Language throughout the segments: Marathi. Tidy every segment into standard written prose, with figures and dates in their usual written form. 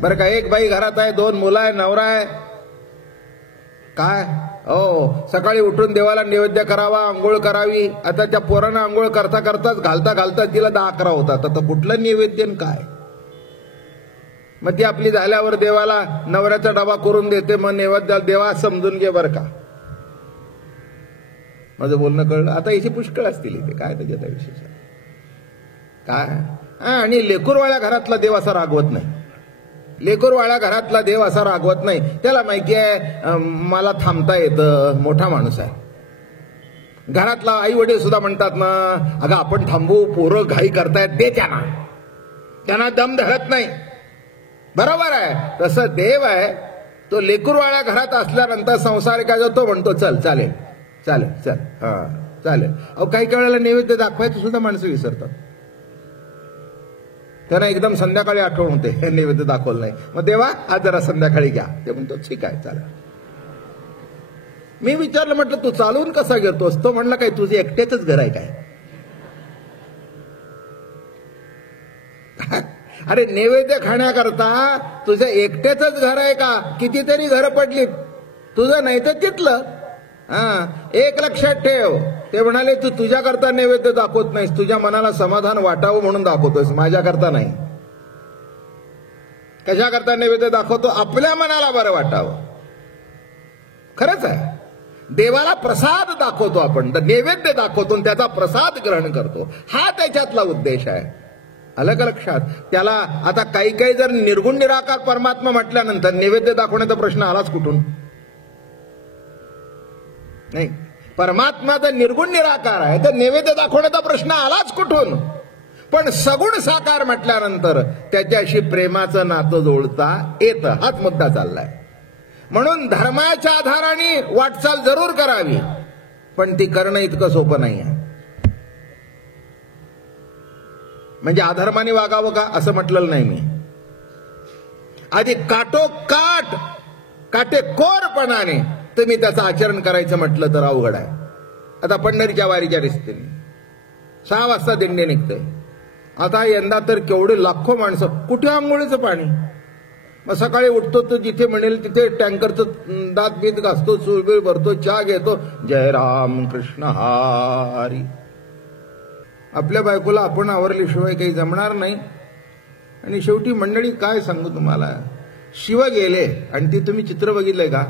बरं का, एक बाई घरात आहे, 2 मुलं आहे, नवरा आहे, काय हो सकाळी उठून देवाला नैवेद्य करावा, आंघोळ करावी. आता त्या पोरांना आंघोळ करता करताच घालता घालता तिला 10-11 होतात. आता कुठलं नैवेद्य काय? मग ती आपली झाल्यावर देवाला नवऱ्याचा डबा करून देते. मग नैवेद्याला देवा समजून घे बरं का. माझं बोलणं कळलं? आता याची पुष्कळ असतील इथे, काय त्याच्यात विशेष काय? आणि लेकूरवाळ्या घरातला देव असा रागवत नाही. लेकूरवाळ्या घरातला देव असा रागवत नाही. त्याला माहिती आहे मला थांबता येतं, मोठा माणूस आहे. घरातला आई वडील सुद्धा म्हणतात ना, अगं आपण थांबू, पोरं घाई करतायत, दे त्यांना दम धरत नाही. बरोबर आहे. तसं देव आहे, तो लेकूरवाळ्या घरात असल्यानंतर संसारिकाचा तो म्हणतो चल चालेल चालेल चल हा चालेल. अहो काही वेळेला नैवेद्य दाखवायचं सुद्धा माणसं विसरतात. त्यांना एकदम संध्याकाळी आठवण होते हे नैवेद्य दाखवलं नाही. मग देवा आज जरा संध्याकाळी घ्या. ते म्हणतो ठीक आहे चालेल. मी विचारलं, म्हटलं तू चालवून कसा घेतोस? तो म्हणला काय तुझे एकट्याच घर आहे काय? अरे नैवेद्य खाण्याकरता तुझं एकट्याच घर आहे का? कितीतरी घरं पडलीत, तुझं नाही तर तिथलं. एक लक्षात ठेव, ते म्हणाले तू तुझ्याकरता नैवेद्य दाखवत नाहीस, तुझ्या मनाला समाधान वाटावं म्हणून दाखवतोस, माझ्याकरता नाही. कशाकरता नैवेद्य दाखवतो? आपल्या मनाला बरं वाटावं. खरंच आहे. देवाला प्रसाद दाखवतो आपण, नैवेद्य दाखवतो आणि त्याचा प्रसाद ग्रहण करतो, हा त्याच्यातला उद्देश आहे. आलं का लक्षात? त्याला आता काही काही जर निर्गुण निराकार परमात्मा म्हटल्यानंतर नैवेद्य दाखवण्याचा प्रश्न आलाच कुठून? नाही. परमात्मा जर निर्गुण निराकार आहे तर नैवेद्य दाखवण्याचा प्रश्न आलाच कुठून? पण सगुण साकार म्हटल्यानंतर त्याच्याशी प्रेमाचं नातं जोडता येतं, हाच मुद्दा चाललाय. म्हणून धर्माच्या आधाराने वाटचाल जरूर करावी, पण ती करणं इतकं सोपं नाही आहे. म्हणजे अधर्माने वागावं का असं म्हटलेलं नाही मी. आधी काटेकोरपणाने तुम्ही त्याचं आचरण करायचं म्हटलं तर अवघड आहे. आता पंढरीच्या वारीच्या रिस्तीने 6 वाजता दिंडी निघते. आता यंदा तर केवढे लाखो माणसं, कुठे आंघोळीचं पाणी? मग सकाळी उठतो तर जिथे म्हणेल तिथे टँकरचं दात बीत घासतो, चुळबीळ भरतो, चहा घेतो, जय राम कृष्ण हरी. आपल्या बायकोला आपण आवरल्याशिवाय काही जमणार नाही. आणि शेवटी मंडळी काय सांगू तुम्हाला, शिव गेले आणि ती तुम्ही चित्र बघितलंय का?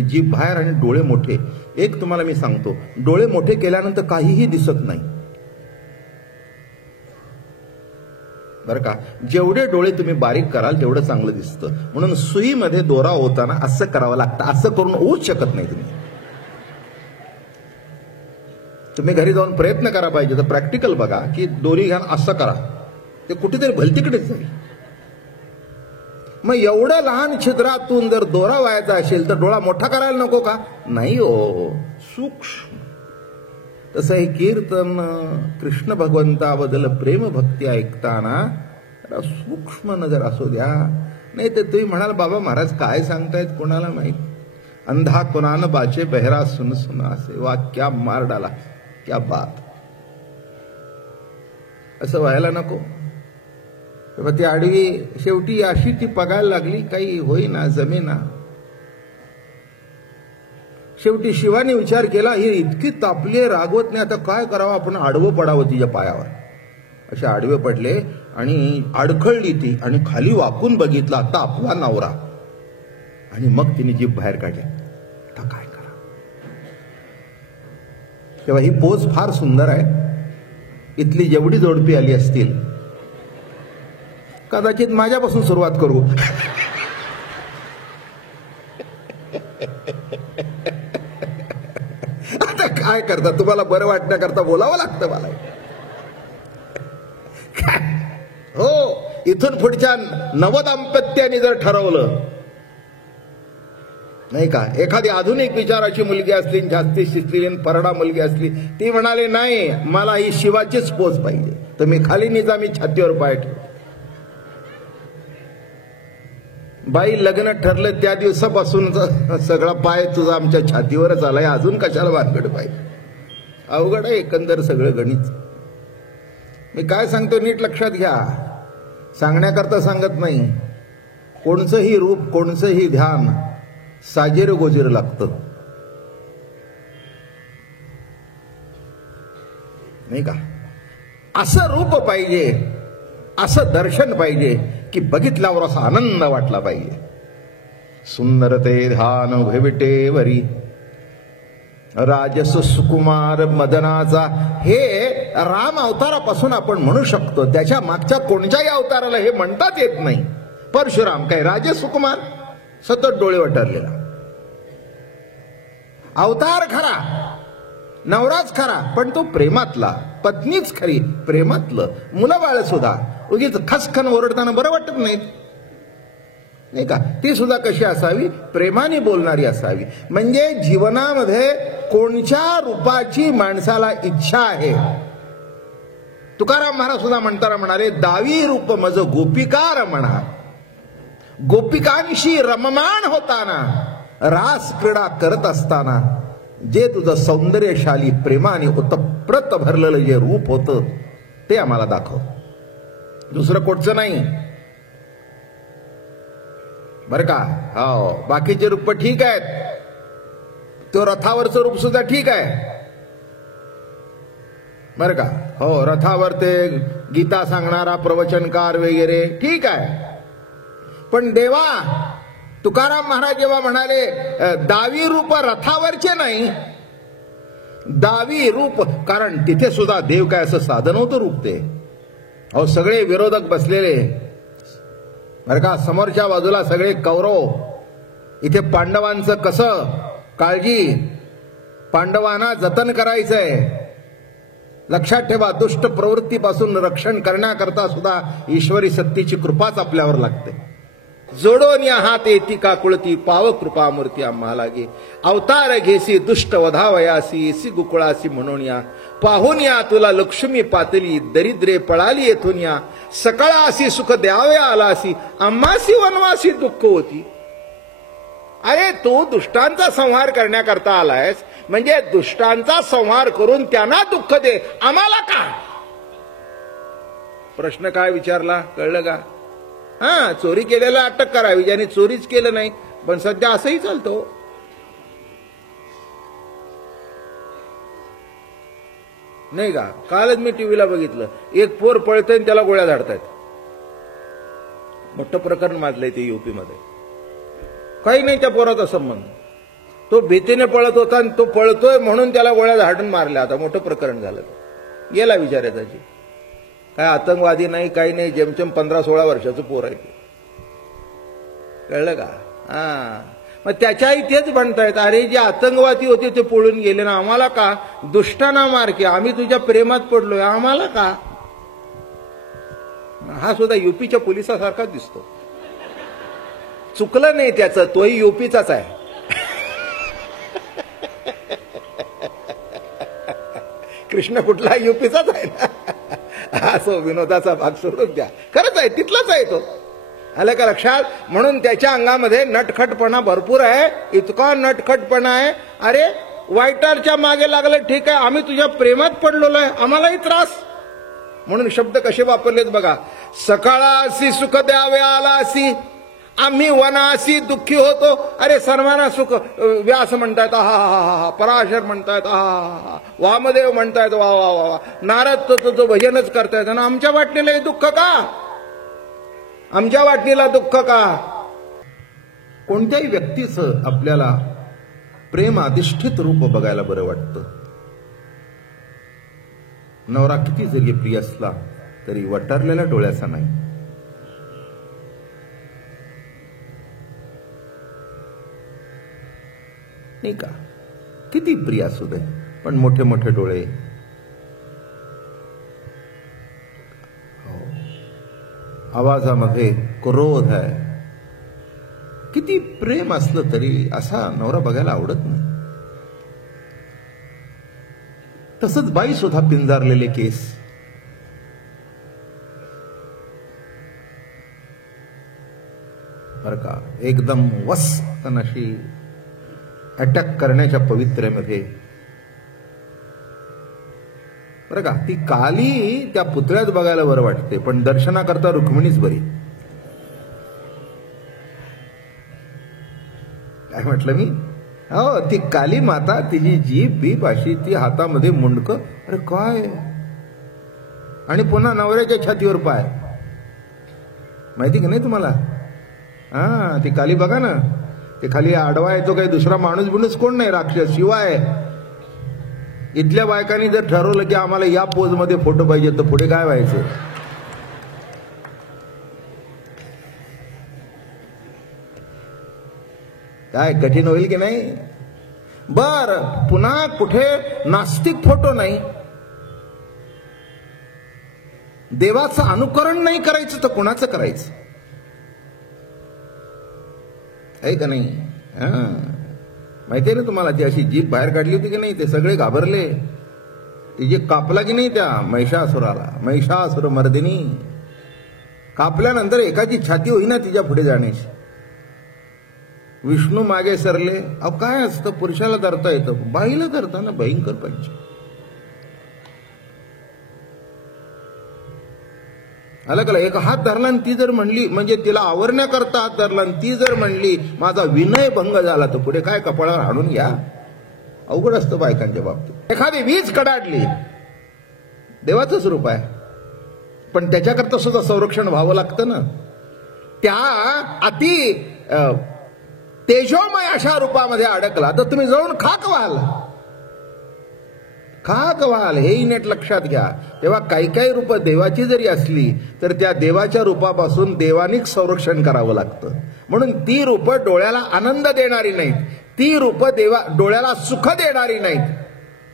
जीभ बाहेर आणि डोळे मोठे. एक तुम्हाला मी सांगतो, डोळे मोठे केल्यानंतर काहीही दिसत नाही बरं का. जेवढे डोळे तुम्ही बारीक कराल तेवढं चांगलं दिसतं. म्हणून सुईमध्ये दोरा होताना असं करावं लागतं. असं करून होऊच शकत नाही. तुम्ही घरी जाऊन प्रयत्न करा, पाहिजे तर प्रॅक्टिकल बघा की दोरी घ्या असं करा, ते कुठेतरी भलतीकडेच जाईल. मग एवढं लहान छिद्रातून जर दोरा व्हायचा असेल तर डोळा मोठा करायला नको का? नाही हो, सूक्ष्म. तसं हे कीर्तन कृष्ण भगवंताबद्दल प्रेम भक्ती ऐकताना जरा सूक्ष्म नजर असू द्या. नाही तर तुम्ही म्हणाल बाबा महाराज काय सांगतायत कोणाला माहित. अंधा कुणान बाचे बहरा सुन सुना से, वा क्या मार डाला, क्या बात. असं व्हायला नको. तेव्हा ती आडवी शेवटी अशी ती पगायला लागली, काही होईना जमेना. शेवटी शिवाने विचार केला, ही इतकी तापली रागवत नाही, आता काय करावं, आपण आडवं पडावं तिच्या पायावर. असे आडवे पडले आणि अडखळली ती आणि खाली वाकून बघितला, आता आपला नवरा. आणि मग तिने जीभ बाहेर काढली, आता काय करा. तेव्हा ही पोज फार सुंदर आहे. इथली जेवढी जोडपी आली असतील, कदाचित माझ्यापासून सुरुवात करू. आता काय करता, तुम्हाला बरं वाटण्याकरता बोलावं लागतं मला. हो, इथून पुढच्या नवदाम्पत्याने जर ठरवलं नाही का, एखादी आधुनिक विचाराची मुलगी असली, जास्ती शिकलेली परडा मुलगी असली, ती म्हणाली नाही मला ही शिवाचीच पोच पाहिजे, तर मी खाली निजा, मी छातीवर पाय ठेव. बाई लग्न ठरलं त्या दिवसापासून सगळा पाय तुझा आमच्या छातीवरच आलाय, अजून कशाला वारकड पाहिजे. अवघड आहे एकंदर सगळं गणित. मी काय सांगतो नीट लक्षात घ्या. सांगण्याकरता सांगत नाही. कोणचंही रूप, कोणचंही ध्यान साजेर गोजीर लागतं, नाही का? असं रूप पाहिजे, असं दर्शन पाहिजे की बघितल्यावर असा आनंद वाटला पाहिजे. सुंदर ते ध्यान भविटे वरी राजस सुकुमार मदनाचा, हे राम अवतारापासून आपण म्हणू शकतो. त्याच्या मागच्या कोणत्याही अवताराला हे म्हणताच येत नाही. परशुराम काय राजस सुकुमार, सतत डोळे वटारलेला अवतार खरा, नवराच खरा, पण तो प्रेमातला. पत्नीच खरी, प्रेमातलं. मुलं बाळ सुद्धा उगीच खसखन ओरडताना बरं वाटत नाहीत, नाही का? ती सुद्धा कशी असावी? प्रेमाने बोलणारी असावी. म्हणजे जीवनामध्ये कोणत्या रूपाची माणसाला इच्छा आहे. तुकाराम महाराज सुद्धा म्हणताना म्हणाले, दावी रूप मज गोपिका रमणा, गोपिकांशी रममाण होताना, रास क्रीडा करत असताना जे तुझं सौंदर्यशाली प्रेमाने उत्प्रत भरलेलं जे रूप होतं ते आम्हाला दाखव. दुसरं कोणचं नाही बरं का? हो, बाकीचे रूप ठीक आहेत, तो रथावरचं रूप सुद्धा ठीक आहे बरं का? हो, रथावर ते गीता सांगणारा प्रवचनकार वगैरे ठीक आहे, पण देवा तुकाराम महाराज जेव्हा म्हणाले दावी रूप रथावरचे नाही, दावी रूप, कारण तिथे सुद्धा देव काय असं साधन होतं रूप ते. अहो, सगळे विरोधक बसलेले बरं का, समोरच्या बाजूला सगळे कौरव. इथे पांडवांचं कसं काळजी, पांडवांना जतन करायचंय. लक्षात ठेवा, दुष्ट प्रवृत्तीपासून रक्षण करण्याकरता सुद्धा ईश्वरी शक्तीची कृपाच आपल्यावर लागते. जोडोन या हात येती काकुळती, पाव कृपा मूर्ती आम्हा लागे. अवतार घेसी दुष्ट वधावयासी, एसी गुकुळासी म्हणून या. पाहून या तुला लक्ष्मी पातली, दरिद्रे पळाली येथून या. सकाळासी सुख द्यावे आलासी, आम्हासी वनवासी दुःख होती. अरे तू दुष्टांचा संहार करण्याकरता आलायस, म्हणजे दुष्टांचा संहार करून त्यांना दुःख दे, आम्हाला का? प्रश्न काय विचारला कळलं का? हा, चोरी केलेला अटक करावी, ज्याने चोरीच केलं नाही. पण सध्या असंही चालतो, नाही का? कालच मी टीव्हीला बघितलं, एक पोर पळतंय आणि त्याला गोळ्या झाडतायत. मोठं प्रकरण माजलंय ते युपी मध्ये. काही नाही त्या पोराचा संबंध, तो भीतीने पळत होता आणि तो पळतोय म्हणून त्याला गोळ्या झाडून मारल्या. आता मोठं प्रकरण झालं. गेला विचारायचा जी, काय आतंकवादी नाही, काही नाही, जेमचेम 15-16 वर्षाचं पोर आहे ते. कळलं का? हा, मग त्याच्या इथेच म्हणतायत, अरे जे आतंकवादी होते ते पळून गेले ना, आम्हाला का? दुष्टांना मार की, आम्ही तुझ्या प्रेमात पडलोय, आम्हाला का? हा सुद्धा युपीच्या पोलिसासारखाच दिसतो. चुकलं नाही त्याचं, तोही युपीचाच आहे. कृष्ण कुठला युपीचाच आहे ना. असो, विनोदाचा भाग सोडून द्या, खरंच आहे, तिथलाच आहे तो. आलं का लक्षात? म्हणून त्याच्या अंगामध्ये नटखटपणा भरपूर आहे. इतका नटखटपणा आहे, अरे वाईटाच्या मागे लागलं ठीक आहे, आम्ही तुझ्या प्रेमात पडलेलो आहे, आम्हालाही त्रास. म्हणून शब्द कसे वापरलेत बघा. सकाळासी सुख द्यावे आलासी, आम्ही वनासी दुःखी होतो. अरे सर्वांना सुख, व्यास म्हणतायत हा हा हा, पराशर म्हणतायत हा, वामदेव म्हणतायत वा वा वा, नारद तो भजनच करतायत, आणि आमच्या वाटणीला हे दुःख का? आमच्या वाटणीला दुःख का? कोणत्याही व्यक्तीचं आपल्याला प्रेम अधिष्ठित रूप बघायला बरं वाटतं. नवरा किती जरी प्रिय असला तरी वटारलेल्या डोळ्याचा नाही. नाही का? किती प्रिय असू दे, पण मोठे मोठे डोळे. आवाजामध्ये क्रोध आहे. किती प्रेम असलं तरी असा नवरा बघायला आवडत नाही. तसंच बाई सुद्धा पिंजारलेले केस, बर का, एकदम वस्तन अशी अटॅक करण्याच्या पवित्र्यामध्ये. बरं का. ती काली त्या पुतळ्यात बघायला बरं वाटते, पण दर्शनाकरता रुक्मिणीच बरी. काय म्हटलं मी? हो, ती काली माता, तिची जीभ बीप अशी, ती हातामध्ये मुंडक, अरे काय, आणि पुन्हा नवऱ्याच्या छातीवर पाय. माहिती की नाही तुम्हाला? हा, ती काली बघा ना, ते खाली आडवा आहे तो काही दुसरा माणूस बिणूस कोण नाही, राक्षस. शिवाय इथल्या बायकांनी जर ठरवलं की आम्हाला या पोज मध्ये फोटो पाहिजे, तर पुढे काय व्हायचं? काय कठीण होईल की नाही? बर, पुन्हा कुठे नास्तिक फोटो नाही, देवाचं अनुकरण नाही करायचं, तर कुणाचं करायचं? आहे का नाही? माहितीये ना तुम्हाला, ती अशी जीभ बाहेर काढली होती की नाही, ते सगळे घाबरले. ती जी कापला की नाही त्या महिषासुराला, महिषासुर मर्दिनी, कापल्यानंतर एकाची छाती होईना तिच्या पुढे जाण्याची. विष्णू मागे सरले. अहो काय असतं, पुरुषाला धरता येतं, बाईला धरता ना, भयंकर पंच. अलग अलग एक हात धरला आणि ती जर म्हणली, म्हणजे तिला आवरण्याकरता हात धरला आणि ती जर म्हणली माझा विनय भंग झाला, तर पुढे काय कपाळावर हाणून घ्या. अवघड असतं बायकांच्या बाबतीत. एखादी वीज कडाडली, देवाचंच रूप आहे, पण त्याच्याकरता सुद्धा संरक्षण व्हावं लागतं ना. त्या अति तेजोमय अशा रूपामध्ये अडकला तर तुम्ही जाऊन खाक व्हाल, खाक व्हाल. हेही नेट लक्षात घ्या. तेव्हा काही काही रूप देवाची जरी असली तर त्या देवाच्या रूपापासून देवानीच संरक्षण करावं लागतं. म्हणून ती रूप डोळ्याला आनंद देणारी नाहीत, ती रूप डोळ्याला सुख देणारी नाहीत.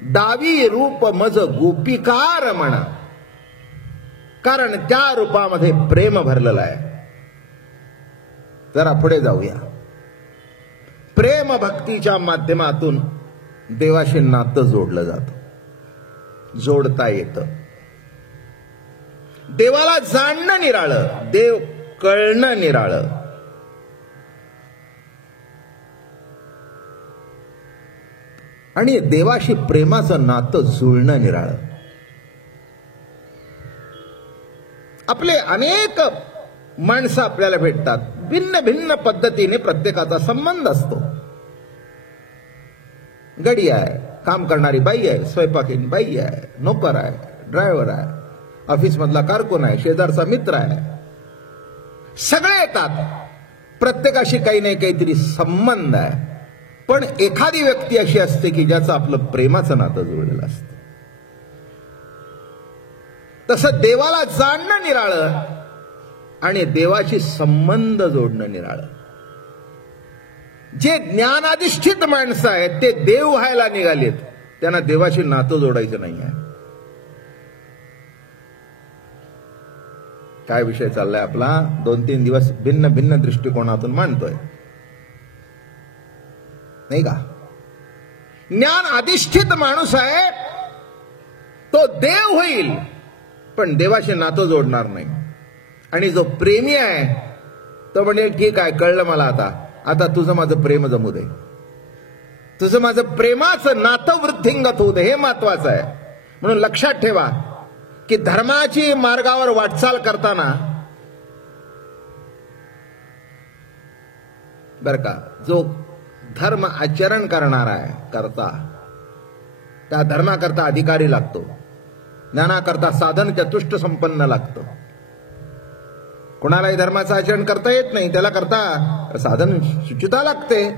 डावी रूप मज गोपिकार म्हणा, कारण त्या रूपामध्ये प्रेम भरलेलं आहे. जरा पुढे जाऊया. प्रेम भक्तीच्या माध्यमातून देवाशी नातं जोडलं जातं, जोडता येतं. देवाला जाणणं निराळं, देव कळणं निराळं. आणि देवाशी प्रेमाचं नातं जुळणं निराळं. आपले अनेक माणसं आपल्याला भेटतात, भिन्न भिन्न पद्धतीने प्रत्येकाचा संबंध असतो. गडी आहे, काम करणारी बाई आहे, स्वयंपाकीन बाई आहे, नोकर आहे, ड्रायव्हर आहे, ऑफिस मधला कारकून आहे, शेजारचा मित्र आहे, सगळे येतात. प्रत्येकाशी काही नाही काहीतरी संबंध आहे. पण एखादी व्यक्ती अशी असते की ज्याचं आपलं प्रेमाचं नातं जुळलेलं असतं. तसं देवाला जाणणं निराळं आणि देवाशी संबंध जोडणं निराळं. जे ज्ञानाधिष्ठित माणसं आहेत ते देव व्हायला निघालेत, त्यांना देवाशी नातं जोडायचं नाही आहे. काय विषय चाललाय आपला? 2-3 दिवस भिन्न भिन्न दृष्टिकोनातून मांडतोय, नाही का? ज्ञान अधिष्ठित माणूस आहे तो देव होईल, पण देवाशी नातं जोडणार नाही. आणि जो प्रेमी आहे तो म्हणजे ठीक आहे, कळलं मला, आता तुझं माझं प्रेम जमू दे, तुझं माझं प्रेमाचं नातं वृद्धिंगत होऊ दे, हे महत्वाचं आहे. म्हणून लक्षात ठेवा की धर्माची मार्गावर वाटचाल करताना बर का, जो धर्म आचरण करणारा आहे करता, त्या धर्माकरता अधिकारी लागतो, ज्ञानाकरता साधन चतुष्ट संपन्न लागतं. कोणालाही धर्माचं आचरण करता येत नाही, त्याला करता साधन सुचिता लागते,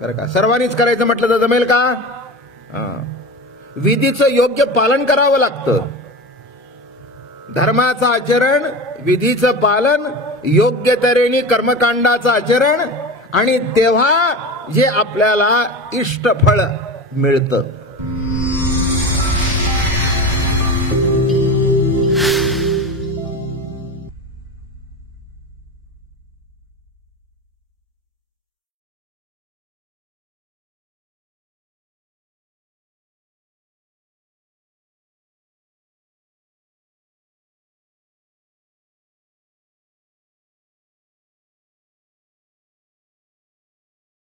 बरं का. सर्वांनीच करायचं म्हटलं तर जमेल का? विधीचं योग्य पालन करावं लागतं. धर्माचं आचरण, विधीचं पालन, योग्य तऱ्हेने कर्मकांडाचं आचरण, आणि तेव्हा जे आपल्याला इष्टफळ मिळतं.